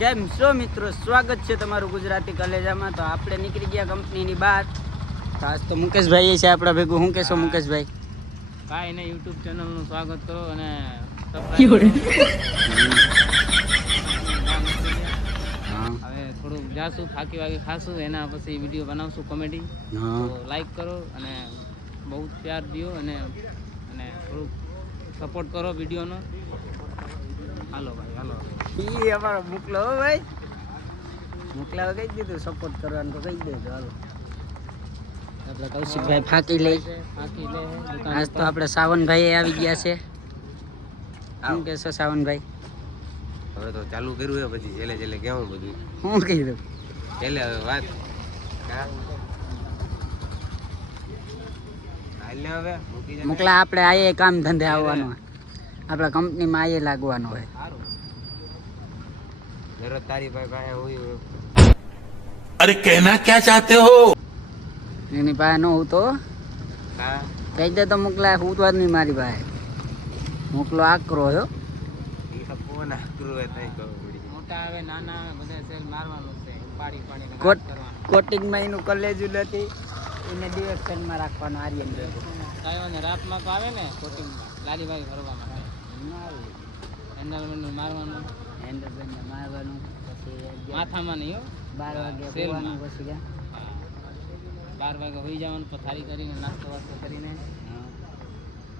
કેમ છો મિત્રો, સ્વાગત છે તમારું ગુજરાતી કલેજામાં। તો આપણે નીકળી ગયા કંપનીની બહાર। તો આજ તો મુકેશભાઈ છે આપણા ભેગું। શું કહેશો મુકેશભાઈ? કાંઈ નહીં, યુટ્યુબ ચેનલનું સ્વાગત કરો અને હવે થોડુંક જાશું, ફાકી વાકી ખાશું, એના પછી વિડીયો બનાવશું કોમેડી। તો લાઈક કરો અને બહુ પ્યાર દો અને થોડુંક સપોર્ટ કરો વિડીયોનો। હાલો ભાઈ, હાલો। એ અમારો મોકલો હો ભાઈ, મોકલાવા કહી દીધું સપોર્ટ કરવાનું તો કહી દેજો। હાલો આપણે કૌશિકભાઈ ફાકી લે। આજ તો આપણે સાવનભાઈ આવી ગયા છે। શું કહેશો સાવનભાઈ? હવે તો ચાલુ કર્યું હે, પછી છેલ્લે છેલ્લે કેવું બધું શું કીધું છેલ્લે હવે વાત મોકલા। આપણે આયે કામ ધંધે આવવાનું, આપણા કંપનીમાં આયે લાગવાનું હોય। તારી પાસે હોય। अरे कहना क्या चाहते हो? એની પાસે ન હું તો કહી દે તો મોકલા। હું તો નહીં મારી પાસે મોકલો આકરો હો। મોટા આવે નાના આવે બધા સેલ મારવાનું છે, પાડી પાડીને કોટિંગમાં એનું કલેજું નથી, એને ડિરેક્શનમાં રાખવાનું। આર્યન કાંઈ ને રાતમાં તો આવે ને કોટિંગમાં લાલીબાઈ ભરવા માટે હેન્ડલ મારવાનું, હેન્ડલ મારવાનું, પછી માથામાં નહીં હો। 12 વાગે સેલમાં પછી ગયા 12 વાગે હોઈ જવાનું, પથારી કરીને નાસ્તો વાસ્તો કરીને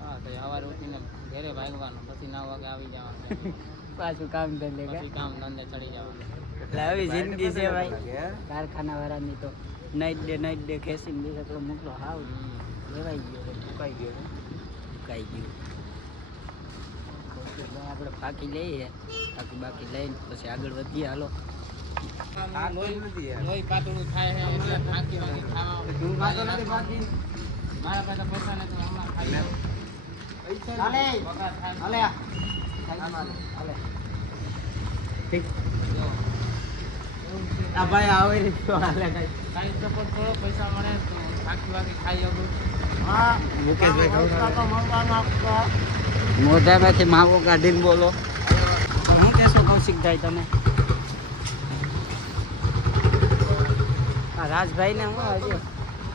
હા તો સવારે ઉઠીને ઘરે ભાગવાનું, પછી 9 વાગે આવી જવાનું પાછું કામ ધંધે પછી કામ ધંધે ચડી જવાનું। એટલે આવી જિંદગી છે ભાઈ કારખાના વાળાની। તો નાઈટ ડે ખેંચીને દીધા તો મોકલો હાવ લેવાઈ ગયો, ફૂકાઈ ગયો। આપણે ફાકી લઈએ, બાકી લઈને પછી આગળ વધીએ। હાલો લોહી પાતળું થાય છે એટલે ફાંકી વાંકી ખાવા મારા પાસે પૈસા નથી, હમણાં ખાઈ ભાઈ આવે કાંઈ સપોર્ટ કરો, પૈસા મળે તો ફાંકી વાંકી ખાઈ આવું। મોઢામાંથી માવો કાઢીને બોલો। શું કહેશો કૌશિકભાઈ તમે? રાજભાઈ ને હું હજી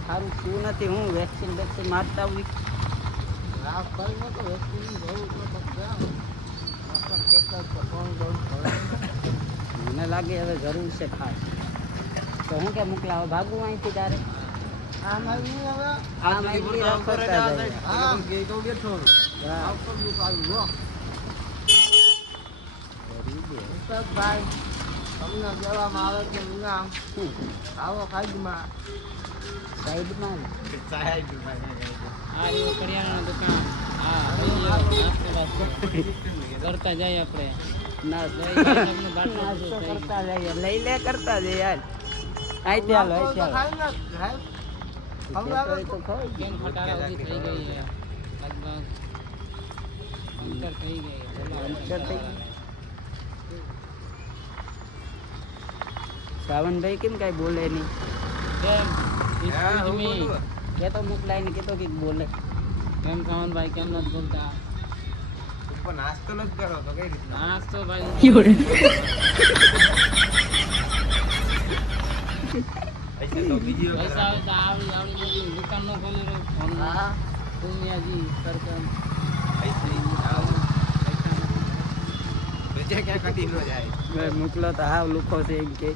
સારું શું નથી, હું વેક્સિન મારતા હોય। મને લાગે હવે જરૂર છે ખાસ। તો હું કે મોકલાવો ભાગું અહીંથી તારે? તમને કહેવામાં આવે કે આવો સાઈડમાં હા એ કરિયાણાની દુકાન હા કરતા જઈએ આપણે કરતા જઈએ, લઈ લે કરતા જઈએ યાર। અહીં ચાલો કેમ ખટારા ઉભી થઈ ગઈ છે, લગભગ અંતર થઈ ગઈ સાવનભાઈ કેમ કઈ બોલે નહીં? કે તો મોકલાય ને કે તો કઈક બોલે। કેમ સાવનભાઈ કેમ નથી બોલતા? નાસ્તો નથી કરો તો કઈ રીતના નાસ્તો ભાઈ પૈસા આવે તો આવડી બધી દુકાન નો ખોલી રહ્યો દુનિયાજી સરકાર ક્યાં કટી ન જાય। મોકલો તો હાવ લુખો છે એમ કે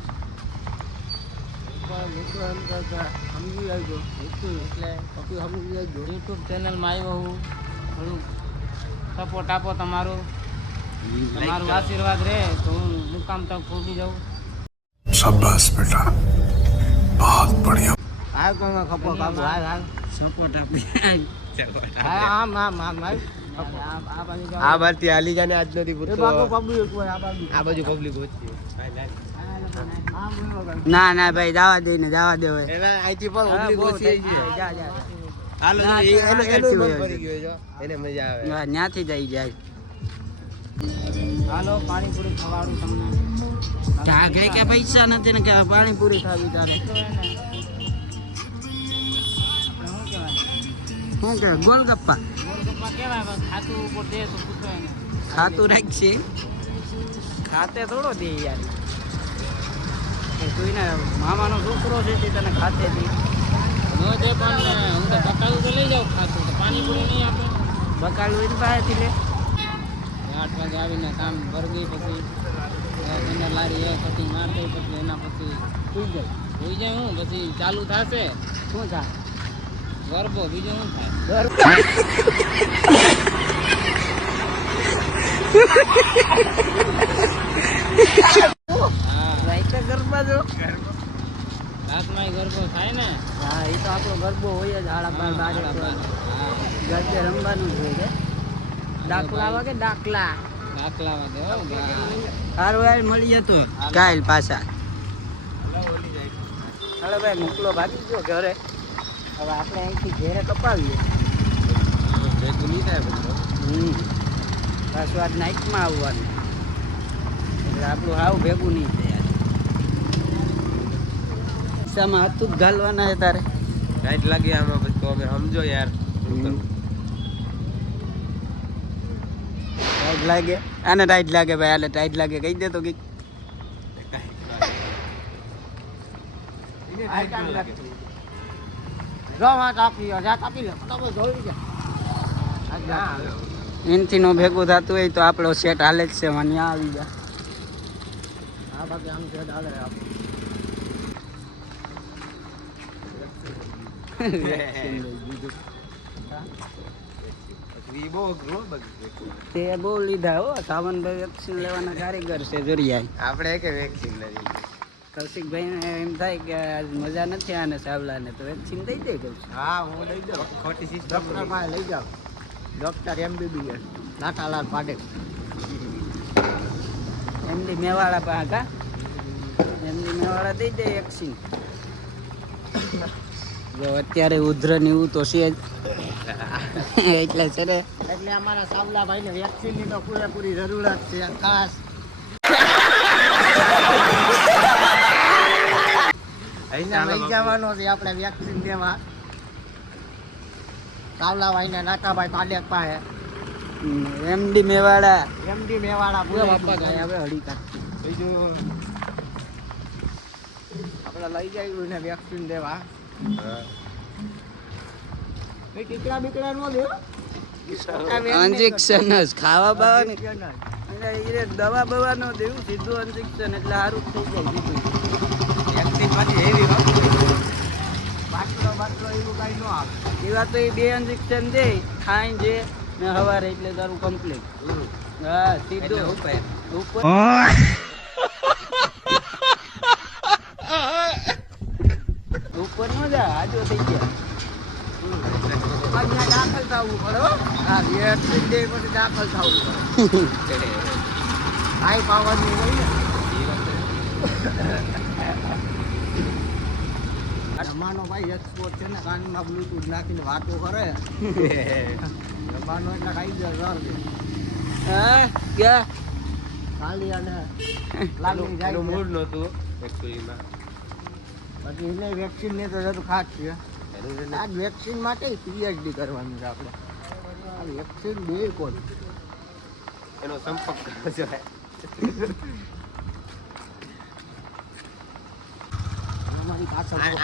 યુટ્યુબ ચેનલમાં આવ્યો હું, થોડુંક સપોર્ટ આપો તમારો આશીર્વાદ રહે તો હું મુકામ તક પહોંચી જાઉં। शाबाश बेटा, बहुत बढ़िया। સપોર્ટ આપી। આ બારથી હાલી જાને આજ નથી પૂરતો, આ બાજુ પબ્લિક ઓછી। ના ના ભાઈ જવા દે ને, જવા દે ભાઈ। એના અહીંથી પણ પબ્લિક ઓછી છે। હાલો એનો મન ભરી ગયો જો, એને મજા આવે ત્યાંથી જઈ જાય। હાલો પાણીપુરી ખવાડું તમને। આગળ કે પૈસા નથી ને કે પાણીપુરી ખાવી તારે? શું કે ગોલગપ્પા કેવાય ખાતું ઉપર દે તો પૂછો એને। ખાતું રાખશે, ખાતે થોડો દે યાર। કે તું એને મામાનો છોકરો છે તે તને ખાતેથી નો છે પણ હું તો બકાલું તો લઈ જાઉં ખાતું તો પાણીપુરી નહીં આપે. બકાલું એની પાસેથી લે. 8 વાગે આવીને કામ વર્ગી પછી પંદર લારી એ કટિંગ મારતી પછી એના પછી સુઈ જાય. હોઈ જાય હું પછી ચાલુ થશે શું થાય? ગરબો બીજું શું થાય. હા રાઈતે ગરબા જો. રાતમાં ગરબો થાય ને. હા એ તો આપણો ગરબો હોય જ. હાડા બાર બારે હા ગરબે રમવાનું જ હોય કે દાખલા વાગે દાખલા. દાખલા વાગે હો ભાઈ. સારું યાર મળીએ તો કાલ પાછા. હાલો ભાઈ મોકલો ભાગી ગયો ઘરે. હવે આપણે અહીંથી ઘેરે કપાવીએ. પાછું આજ નાઇટમાં આવવાનું એટલે આપણું હાવ ભેગું નહીં થાય. ખિસ્સામાં હતું જ ઘાલવાના છે તારે. ટાઈટ લાગે આમાં પછી તો અમે સમજો યાર. ટાઈટ લાગે આને ટાઈટ લાગે ભાઈ. આને ટાઈટ લાગે કહી દે તો કંઈક. એનથી નો ભેગું થતું હોય તો આપણો સેટ હાલે જ છે. મને આવી જાય. હા બાકી આમ સેટ હાલે તે બહુ લીધા હો. સાવનભાઈ વેક્સિન લેવાના કારીગર છે જોરિયા. આપણે કે વેક્સિન નથી. કૌશિકભાઈ ને એમ થાય કે આજ મજા નથી આને સાવલાને તો વેક્સિન દઈ દે. હા હું લઈ જાઉં. ખોટી સિસ્ટમ ડોક્ટર પાસે લઈ જાઓ. Doctor MBBS Nakalal Patel MD Mewada પાસે કા એમડી મેવાડા દઈ દે વેક્સિન. જો અત્યારે ઉધર ને એવું તો છે જ એટલે છે ને. એટલે અમારા સાવલાભાઈ ને વેક્સિન ની તો પૂરેપૂરી જરૂરત છે ખાસ. અહીંયા લઈ જવાનો છે આપણે વેક્સિન દેવા. સાવલાભાઈ ને નાકાભાઈ પાડેક પાસે MD મેવાડા. MD મેવાડા પૂરા બાપા ગયા હવે હળી કાઢી. બીજું આપણે લઈ જઈએ ને વેક્સિન દેવા. ટીકડા બીકડા નો લે. ઇન્જેક્શન જ ખાવા બાવા દવા બવા નો દેવું સીધું ઇન્જેક્શન એટલે સારું થઈ જાય. વેક્સિન પાછી હેવી બાટલો એવું કઈ ન આવે. એવા તો એ 2 ઇન્જેક્શન દે ખાઈ જે ને સવારે એટલે તારું કમ્પ્લીટ. હા સીધું ઉપર ઉપર નો જા આજો થઈ ગયા. દાખલ થવું પડે. હા વેક્સિન દે પછી દાખલ થવું પડે. હાઈ પાવર ની હોય ને. રમાનો ભાઈ એક્સપોર્ટ છે ને કાનમાં બ્લૂટૂથ નાખીને વાતો કરે. રમાનો એટલે ખાઈ જાય. હા ક્યાં ખાલી અને લાગી જાય મૂડ નહોતું એકચ્યુઅલીમાં. બાકી એટલે વેક્સિન ને તો જતું ખાસ છે. આ વેક્સિન માટે PhD કરવાનું છે આપણે. આ વેક્સિન બે કોણ એનો સંપર્ક કરવો જોઈએ.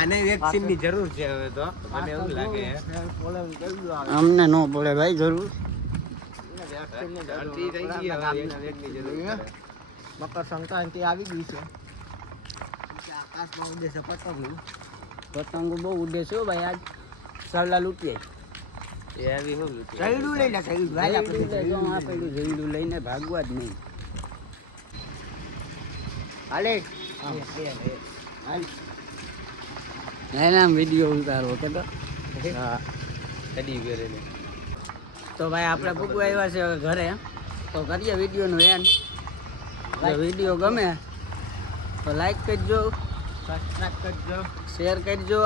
આને વેક્સિન ની જરૂર છે હવે તો મને એવું લાગે. અમને નો પડે ભાઈ જરૂર. મકર સંક્રાંતિ આવી ગઈ છે. આકાશમાં ઉડે છે પતંગો. પતંગો બહુ ઉડે છે ભાઈ. આજ સાવલા લૂંટીએ. એ આવી હું જઈડું લઈ લે. જઈડું લઈને ભાગવા જ નહીં. હાલે એના વિડીયો ઉતારો કે તો. હા કદી વેરે ને. તો ભાઈ આપણે પૂગવા આવ્યા છે હવે ઘરે. તો કરીએ વિડીયોનું એન્ડ. જો વિડીયો ગમે તો લાઈક કરજો, સબસ્ક્રાઇબ કરજો, શેર કરજો.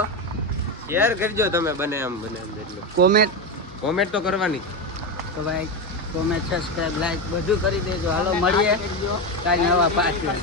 શેર કરજો તમે બને એમ એટલું. કોમેન્ટ તો કરવાની. તો ભાઈ કોમેન્ટ સબસ્ક્રાઇબ લાઈક બધું કરી દેજો. હાલો મળીએ કાલે નવા પાછળ.